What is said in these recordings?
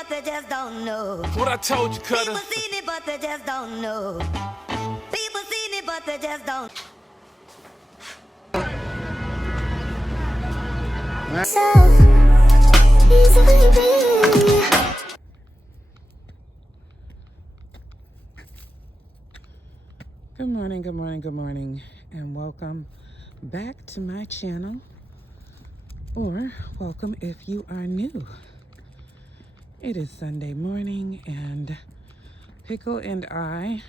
but they just don't know. What I told you, Cutter. People seen it, but they just don't know. People seen it, but they just don't. So easily be. Good morning, good morning, good morning, and welcome back to my channel, or welcome if you are new. It is Sunday morning, and Pickle and I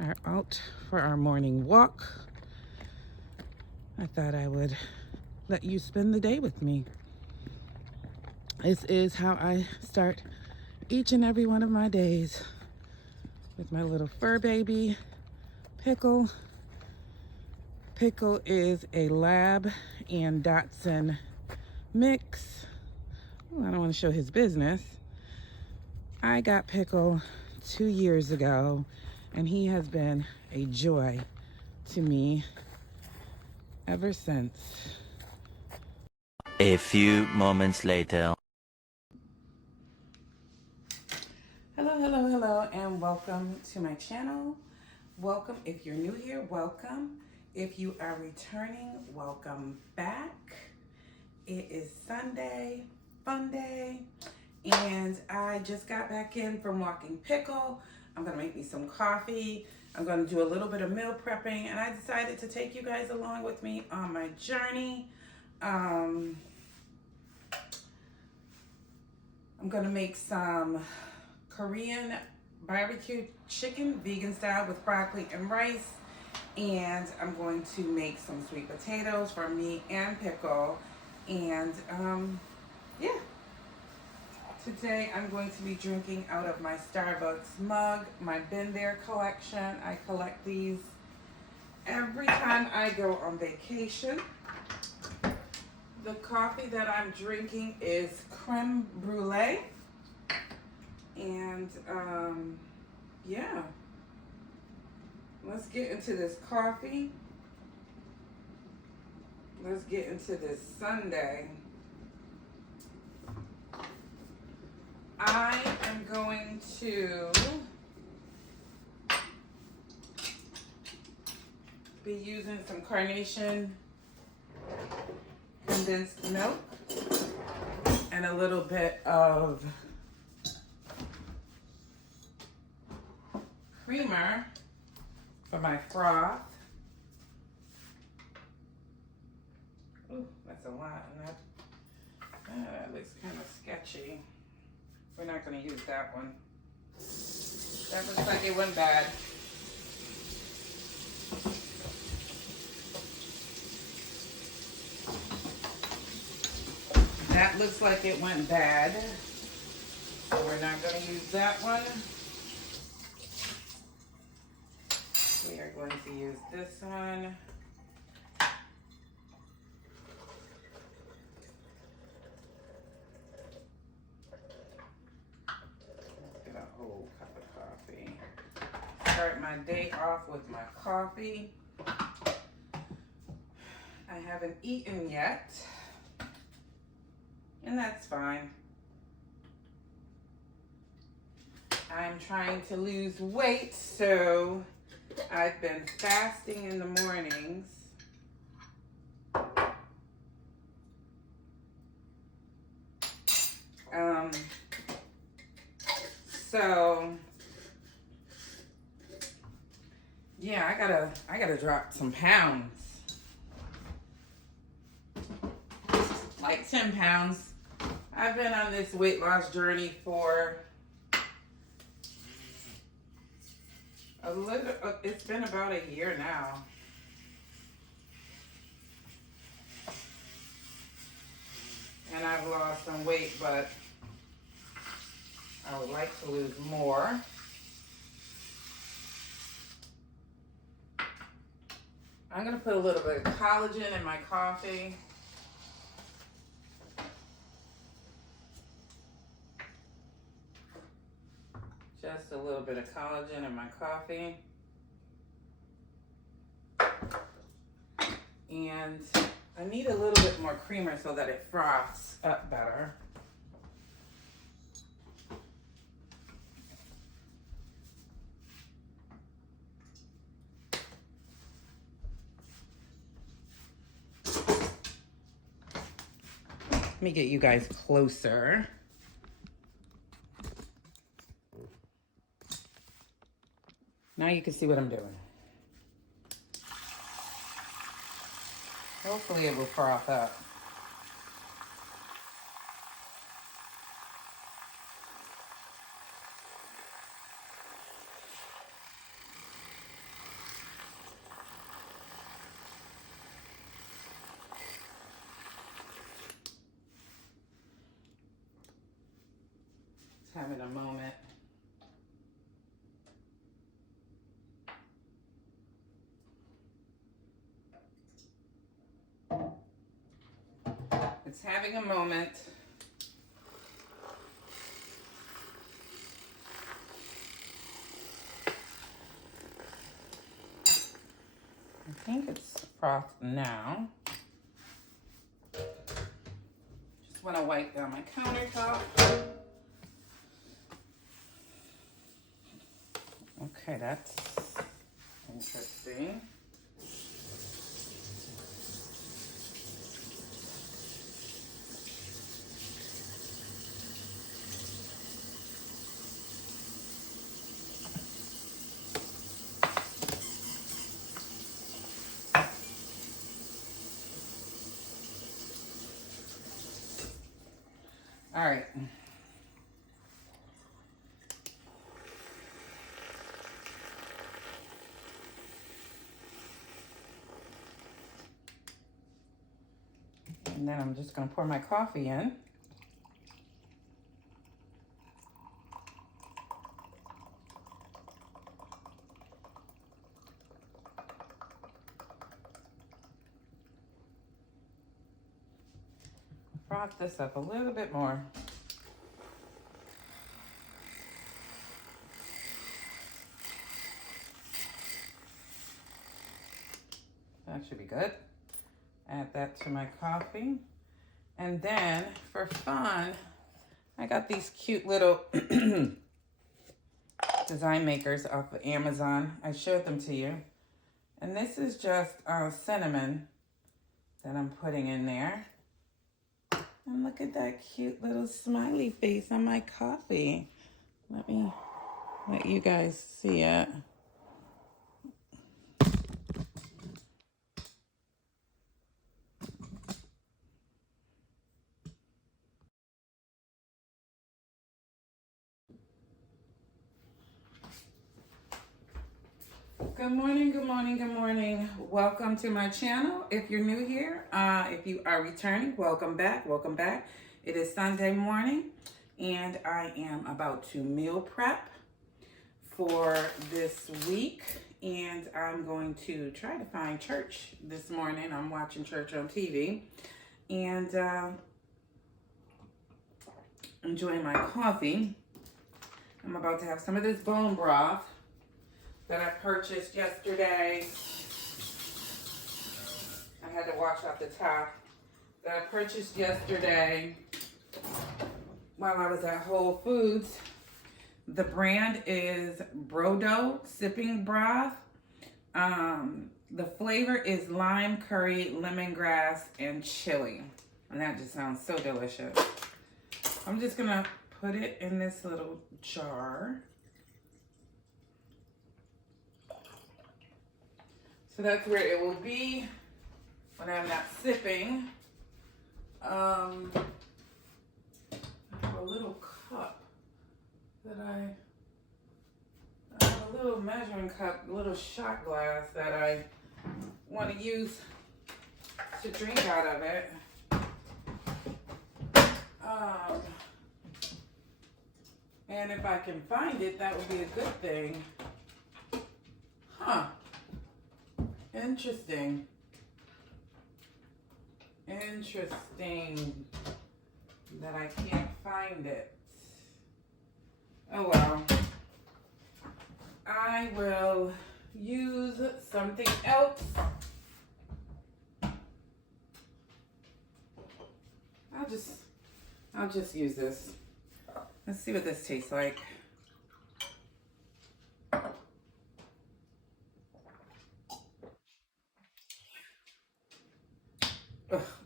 are out for our morning walk. I thought I would let you spend the day with me. This is how I start each and every one of my days, with my little fur baby, Pickle. Pickle is a Lab and Dachshund mix. Well, I don't want to show his business. I got Pickle 2 years ago, and he has been a joy to me ever since. A few moments later. Hello, hello, hello, and welcome to my channel. Welcome if you're new here, welcome. If you are returning, welcome back. It is Sunday, fun day, and I just got back in from walking Pickle. I'm gonna make me some coffee. I'm gonna do a little bit of meal prepping, and I decided to take you guys along with me on my journey. I'm gonna make some Korean barbecue chicken, vegan style, with broccoli and rice. And I'm going to make some sweet potatoes for me and Pickle. And yeah, today I'm going to be drinking out of my Starbucks mug, my Been There collection. I collect these every time I go on vacation. The coffee that I'm drinking is creme brulee. And yeah, let's get into this coffee. Let's get into this Sunday. I am going to be using some Carnation condensed milk and a little bit of creamer for my froth. Ooh, that's a lot, and that looks kind of sketchy. We're not going to use that one. That looks like it went bad. That looks like it went bad, so we're not going to use that one. We are going to use this one. Let's get a whole cup of coffee. Start my day off with my coffee. I haven't eaten yet, and that's fine. I'm trying to lose weight, so I've been fasting in the mornings. So yeah, I gotta drop some pounds. Like 10 pounds. I've been on this weight loss journey for it's been about a year now. And I've lost some weight, but I would like to lose more. I'm gonna put a little bit of collagen in my coffee. Just a little bit of collagen in my coffee. And I need a little bit more creamer so that it froths up better. me get you guys closer. Now you can see what I'm doing. Hopefully it will froth up. It's having a moment. It's having a moment. I think it's frothed now. Just want to wipe down my countertop. Okay, that's interesting. All right. And then I'm just going to pour my coffee in. Froth this up a little bit more. That should be good. Add that to my coffee. And then for fun, I got these cute little design makers off of Amazon. I showed them to you. And this is just cinnamon that I'm putting in there. And look at that cute little smiley face on my coffee. Let me let you guys see it. Good morning, good morning, good morning. Welcome to my channel. If you're new here, if you are returning, welcome back, welcome back. It is Sunday morning and I am about to meal prep for this week. And I'm going to try to find church this morning. I'm watching church on TV and enjoying my coffee. I'm about to have some of this bone broth that I purchased yesterday. I had to wash off the top. That I purchased yesterday while I was at Whole Foods. The brand is Brodo Sipping Broth. The flavor is lime, curry, lemongrass, and chili. And that just sounds so delicious. I'm just gonna put it in this little jar. So that's where it will be when I'm not sipping. I have a little cup that I have a little measuring cup, a little shot glass that I want to use to drink out of it. And if I can find it, that would be a good thing. Huh. Interesting. Interesting that I can't find it. Oh well. I will use something else. I'll just use this. Let's see what this tastes like.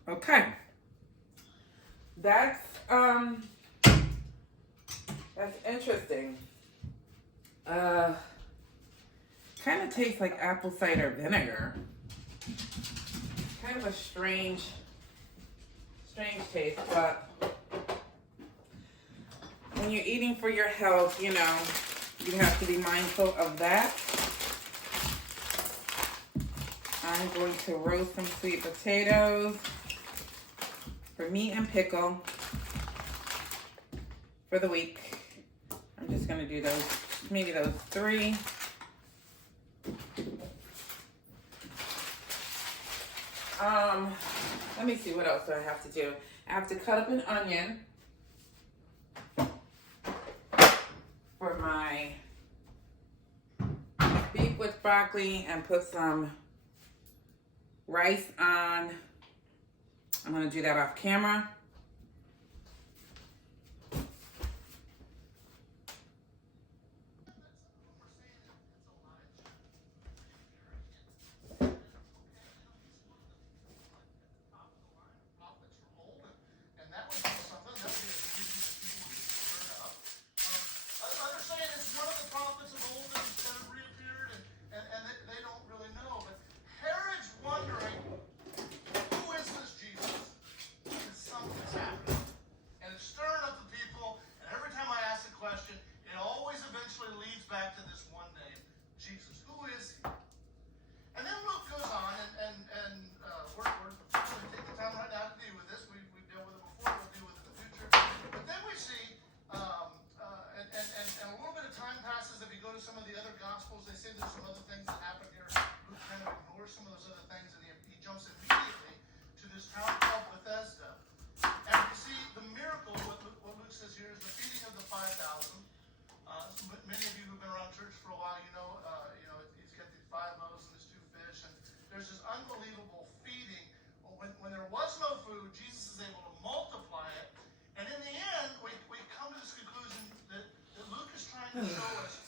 Okay. that's interesting. Kind of tastes like apple cider vinegar. Kind of a strange taste, but when you're eating for your health, you know, you have to be mindful of that. I'm going to roast some sweet potatoes for meat and pickle for the week. I'm just going to do those, maybe those 3. Let me see, what else do I have to do? I have to cut up an onion for my beef with broccoli and put some rice on. I'm gonna do that off camera.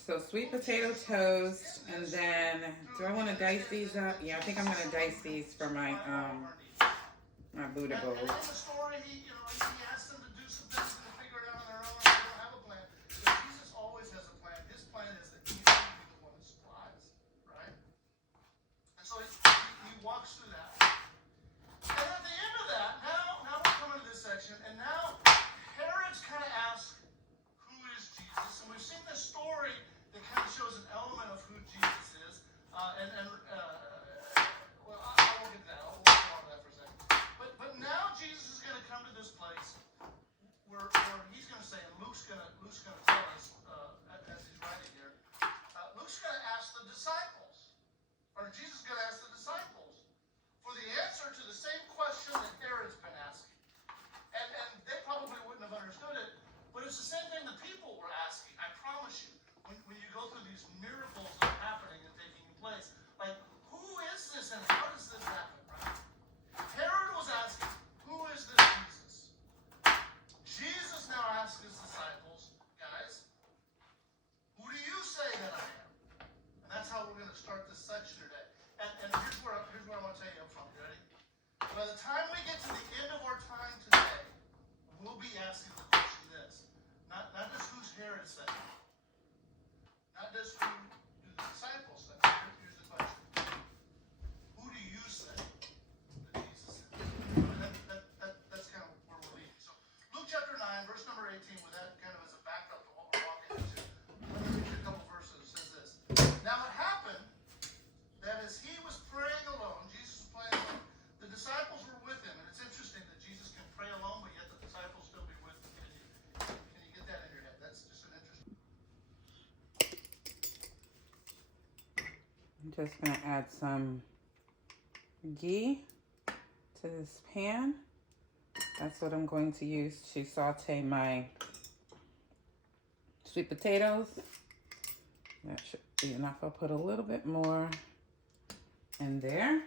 So sweet potato toast, and then do I want to dice these up? Yeah, I think I'm gonna dice these for my my Buddha bowls. And in the story, he asked them to do some things and to figure it out on their own. They don't have a plan. But Jesus always has a plan. His plan is that he's going to be the one that supplies, right? And so he walks through that. And at the end of that, now we're coming to this section, and now Herod's kind of asked, who is Jesus? And we've seen this story that kind of shows an element of who Jesus is. Well, I won't get that. We'll go on that for a second. But now Jesus is going to come to this place where he's going to say, and Luke's going to tell us as he's writing here. Luke's going to ask the disciples, or Jesus is going to ask the disciples for the answer to the same question that Herod's been asking. And they probably wouldn't have understood it, but it's the same thing the people were asking. I promise you, when you go through these miracles that are happening and taking place, like, who is this and how does this happen, right? Herod was asking, who is this Jesus? Jesus now asks his disciples, guys, who do you say that I am? And that's how we're going to start this section today. And here's what I want to tell you up front. You ready? By the time we get to the end of our time today, we'll be asking the question this. Not just who's Herod saying. Not just who do the disciples say. Here's the question. Who do you say that Jesus is? That's kind of where we're leading. So Luke chapter 9, verse number 18, with that kind of as a backdrop to what we're walking into. Let me read a couple verses. It says this. Now it happened that as he was praying alone, Jesus was praying alone, the disciples were with him. And it's interesting that Jesus can pray alone, but yet the disciples still be with him. Can you get that in your head? That's just an interesting. I'm just going to add some ghee to this pan. That's what I'm going to use to saute my sweet potatoes. That should be enough. I'll put a little bit more in there.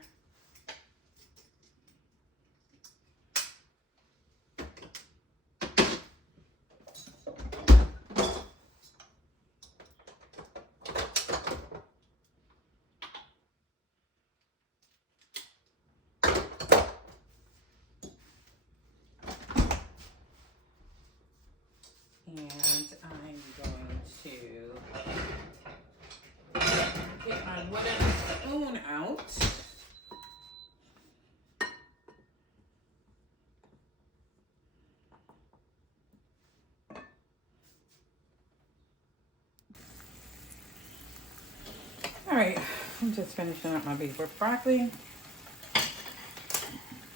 right, I'm just finishing up my beef with broccoli.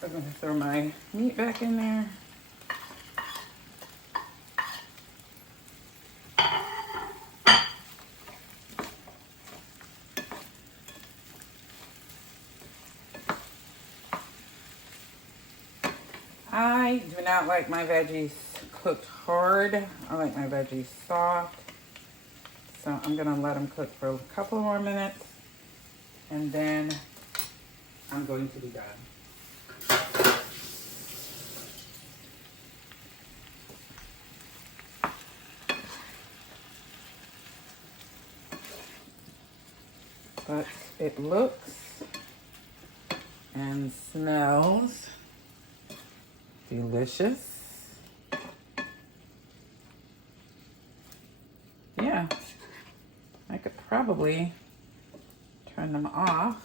I'm gonna throw my meat back in there. I do not like my veggies cooked hard. I like my veggies soft. So I'm gonna let them cook for a couple more minutes and then I'm going to be done. But it looks and smells delicious. Yeah, I could probably turn them off.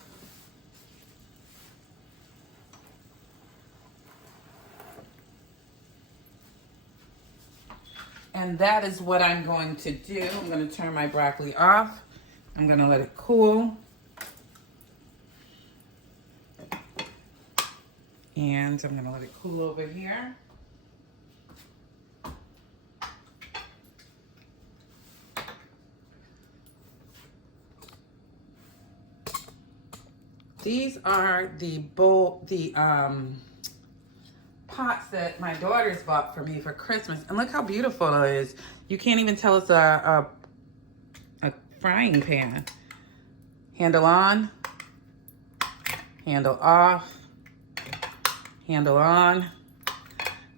And that is what I'm going to do. I'm going to turn my broccoli off. I'm going to let it cool. And I'm going to let it cool over here. These are the pots that my daughters bought for me for Christmas. And look how beautiful it is. You can't even tell it's a frying pan. Handle on, handle off, handle on,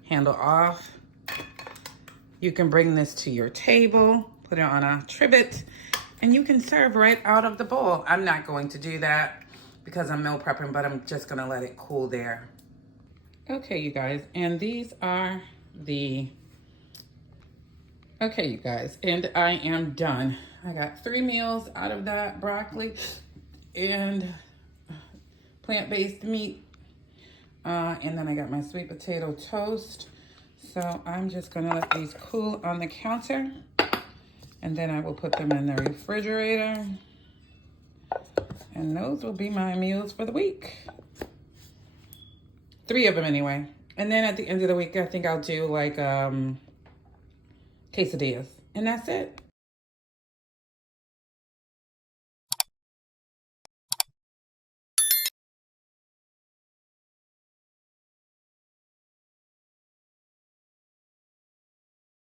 handle off. You can bring this to your table, put it on a trivet, and you can serve right out of the bowl. I'm not going to do that because I'm meal prepping, but I'm just gonna let it cool there. Okay, you guys, and these are the, okay, you guys, and I am done. I got 3 meals out of that broccoli and plant-based meat. And then I got my sweet potato toast. So I'm just gonna let these cool on the counter and then I will put them in the refrigerator. And those will be my meals for the week. 3 of them anyway. And then at the end of the week, I think I'll do like quesadillas. And that's it.